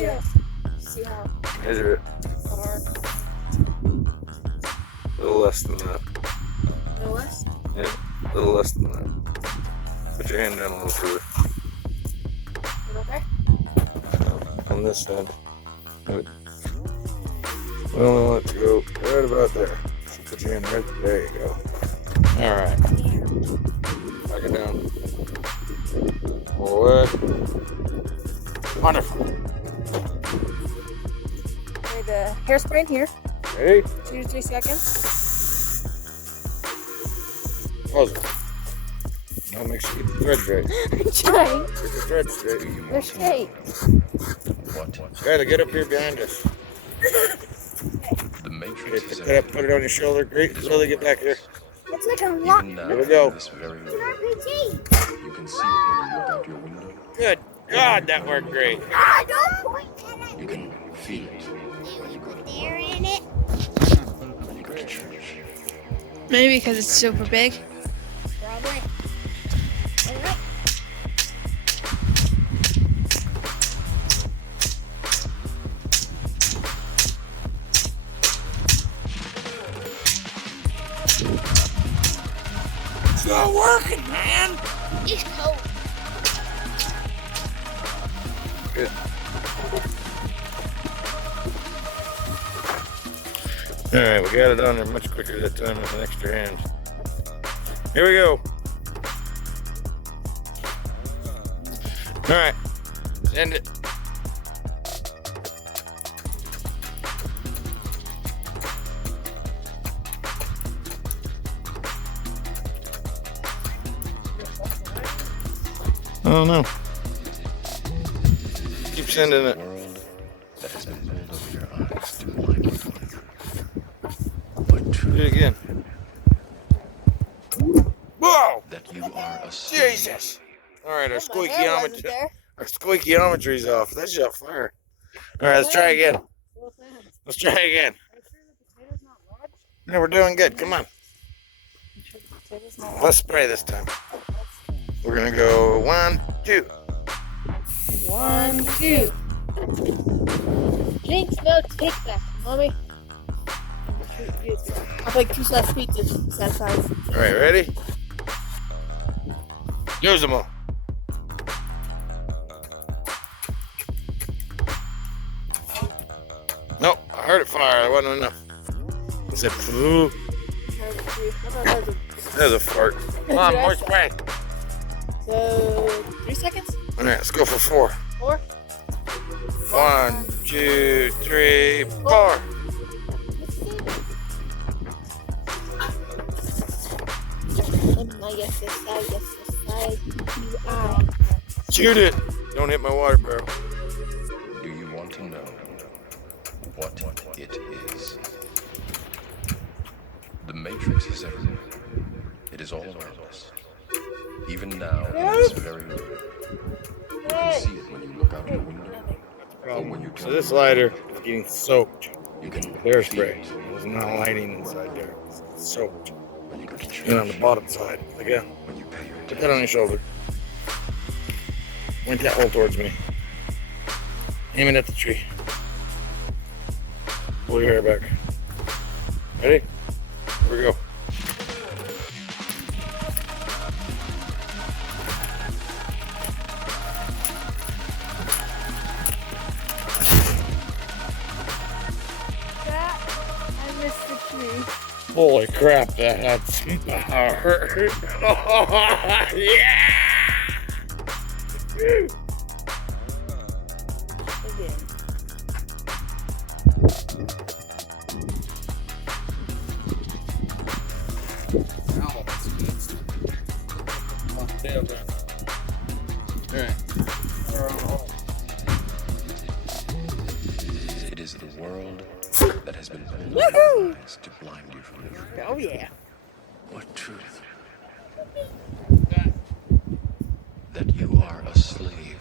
Yeah. See how Measure it. far. A little less than that. No less? Yeah, a little less than that. Put your hand down a little further. Okay. On this end. Good. We only want it to go right about there. So put your hand right there. You go. All right. Back it down. Forward. Wonderful. Okay, the hairspray in here. Ready? 2 to 3 seconds. Pause it. Now make sure you get the thread straight. I'm trying. Get the thread straight. They're straight. Skylar, get up here behind us. The Okay, Matrix pick is that up, put it on your shoulder. Great. Slowly get back here. It's like a lot. even now. Here we go. This very It's an moment, RPG. you can see it when you look out your window. Good. God, that worked great. Ah, don't point that at You can feel it when you go to They're in it. when you go to church. Maybe because it's super big. Probably. Alright. It's not working, man. It's cold. Good. All right, we got it on there much quicker that time with an extra hand. Here we go. All right, end it. Oh no. Keep sending it. World that has been pulled over your eyes to blind you from the truth. But Do truth it again. Whoa! that you are a slave. Jesus! All right, our My hair wasn't squeakyometry. there. Our squeakyometry's off. That shot fire. All right, let's try again. Let's try again. Are you sure the potato's not large? No, we're doing good. Come on. Sure the potato's not Let's spray this time. We're gonna go 1, 2. 1, 2. Jinx, no take back, mommy. I'll make 2 slices pizzas that size. All right, ready? Use them all. Nope, I heard it fire. It wasn't enough. I said, ooh, there's a fart. Come on, more spray. So, 3 seconds? All right, let's go for 4. 4? 1, 2, 3, 4. Yes, I. Shoot it. Don't hit my water barrel. Do you want to know what it is? The Matrix is everywhere. It is all around us. Even now, in this very room. You can see it when you look out your window. Or when you So turn this around. lighter is getting soaked. You can Hairspray. feel it There's not lighting inside there. It's soaked. when you go to church. And on the bottom side. Again, When you pay your put that on your shoulder. Point that hole towards me. Aim it at the tree. Pull your hair back. Ready? Here we go. I missed the tree. Holy crap, that had some power. Yeah! Again. It is the world that has been pulled Woohoo! over your eyes to blind you from the truth. Oh, yeah. What truth? That you are a slave